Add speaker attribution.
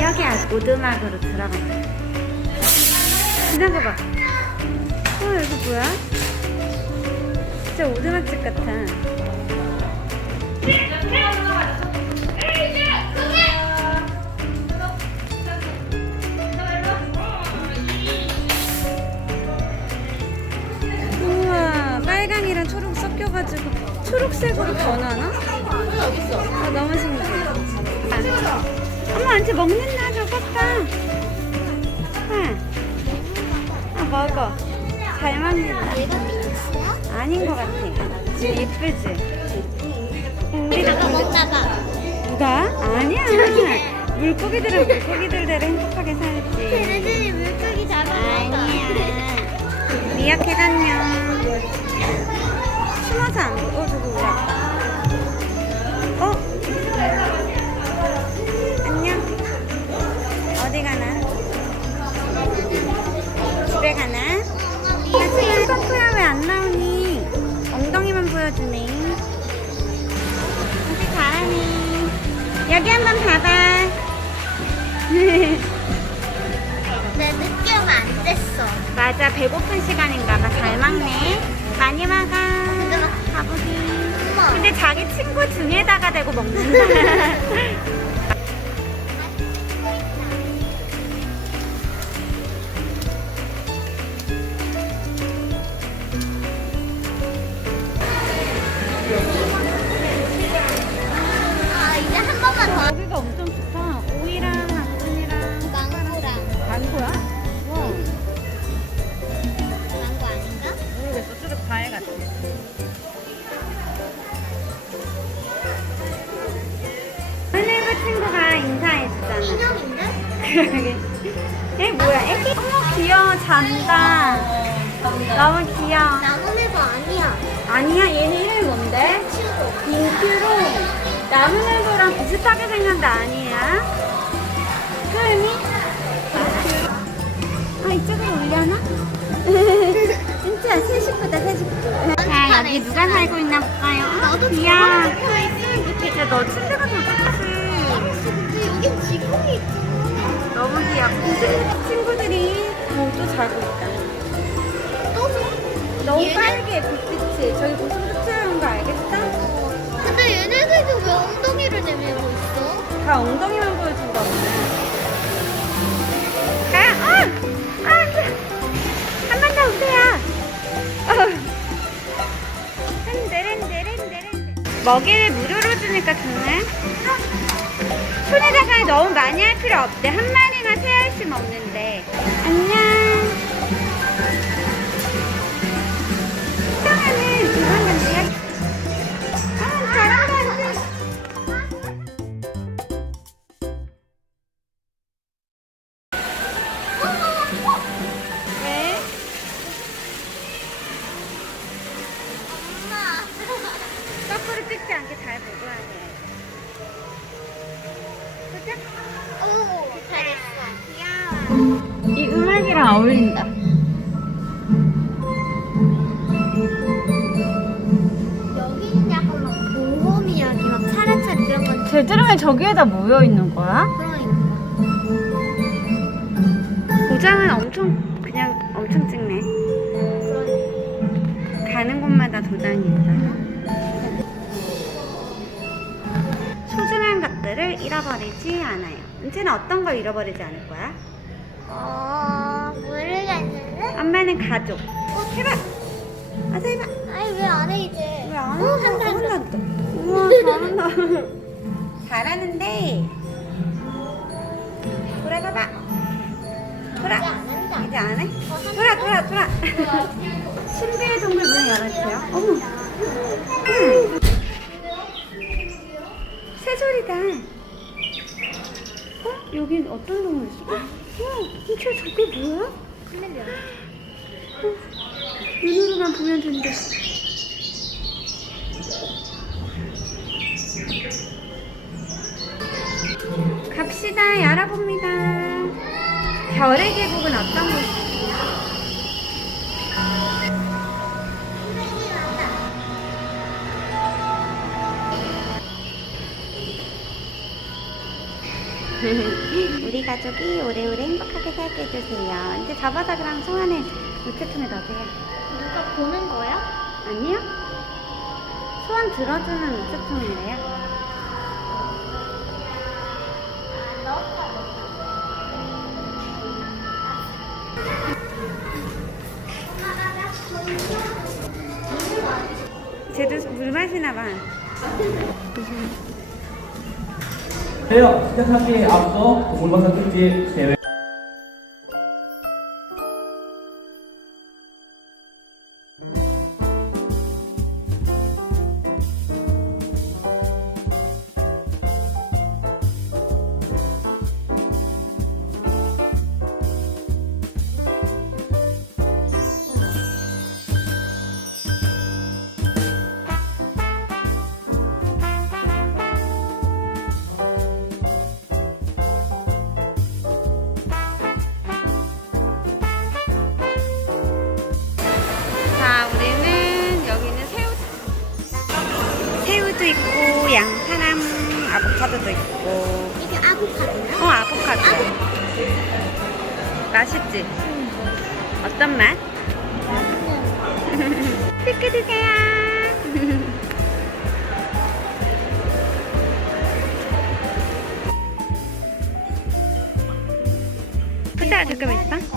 Speaker 1: 여기 오두막으로 들어간다. 지나가봐. 어, 여기 뭐야? 진짜 오두막집 같아. 우와, 빨강이랑 초록 섞여가지고 초록색으로 변하나? 아, 너무 신기해. 아. 어머, 안채 먹는다, 봐. 아, 아 먹어. 잘 먹는다.
Speaker 2: 얘가?
Speaker 1: 아닌 것 같아. 예쁘지? 우리도
Speaker 2: 내가 먹다가
Speaker 1: 누가? 아니야. 물고기들은 물고기들대로 행복하게 살지.
Speaker 2: 걔네들이 물고기 잡아먹었다
Speaker 1: 아니야. 미약해 안녕. 여기 한번 봐봐.
Speaker 2: 내 늦게 오면 안 됐어.
Speaker 1: 맞아 배고픈 시간인가 봐. 잘 먹네. 많이 먹어 가보기
Speaker 2: 엄마
Speaker 1: 근데 자기 친구 등에다가 대고 먹는다 얘 뭐야? 애기? 어머 귀여워 잔다. 너무 귀여워.
Speaker 2: 나무늘보 아니야
Speaker 1: 아니야 얘는 이름이 뭔데? 빈큐로 나무늘보랑 비슷하게 생겼는데 아니야? 끄니? 아 이쪽으로 올려나? 진짜 새 식구다 새 식구. 자 여기 누가 살고 있나 볼까요? 아,
Speaker 2: 나도
Speaker 1: 귀여워. 진짜 너 침대가 더 좋지.
Speaker 2: 알았어 근데 여긴 지붕이 있잖아
Speaker 1: 너무 귀엽고 친구들이 모두 자고 있다.
Speaker 2: 또 줘?
Speaker 1: 너무
Speaker 2: 얘네?
Speaker 1: 빠르게 불빛이 저기 무슨 특별한 거 알겠어?
Speaker 2: 근데 얘네들도 왜 엉덩이를 내밀고 있어?
Speaker 1: 다 엉덩이만 보여준다 오늘 아! 어! 아! 한 번 더 오세요 어. 흔들흔들흔들흔들 먹이를 무료로 주니까 좋네 손에다가 너무 많이 할 필요 없대. 한 마리나 세 알씩 먹는데. 안녕
Speaker 2: 오 잘했어
Speaker 1: 귀여워. 이 음악이랑 어울린다.
Speaker 2: 여기는 약간 막 모험 이야기 막 차례차례 이런 건
Speaker 1: 쟤들은 왜 저기에다 모여 있는 거야?
Speaker 2: 그러니까
Speaker 1: 도장은 엄청 그냥 엄청 찍네. 가는 곳마다 도장이 있어 것들을 잃어버리지 않아요. 은채는 어떤 걸 잃어버리지 않을 거야?
Speaker 2: 어 모르겠는데
Speaker 1: 엄마는 가족. 해봐. 어서 해봐.
Speaker 2: 아니 왜 안 해 이제
Speaker 1: 왜안
Speaker 2: 어,
Speaker 1: 한다?
Speaker 2: 한다, 한다.
Speaker 1: 우와 잘한다. 잘하는데. 돌아봐봐. 돌아.
Speaker 2: 이제 안 한다
Speaker 1: 이제 안 해?
Speaker 2: 어.
Speaker 1: 돌아 돌아 돌아. 신비의 동물 문 열어주세요. 어머. 응. 새소리다. 어? 여긴 어떤 동물 있어? 어? 우와, 진짜 저게 뭐야?
Speaker 2: 카멜레온
Speaker 1: 어, 눈으로만 보면 된대. 갑시다. 열어봅니다. 별의 계곡은 어떤 곳 가족이 오래오래 행복하게 살게 해주세요. 이제 자바닥이랑 송안을 우체통에 넣으세요.
Speaker 2: 누가 보는 거야?
Speaker 1: 아니요? 소원 들어주는 우체통이래요. 쟤도 물 마시나 봐.
Speaker 3: 시작하기에 앞서 동물방사 특집 대회
Speaker 1: 있고, 양파랑 아보카도도 있고.
Speaker 2: 이게 아보카도야?
Speaker 1: 어, 아보카도. 맛있지? 어떤 맛? 피크 드세요. 보자, 잠깐만 있어.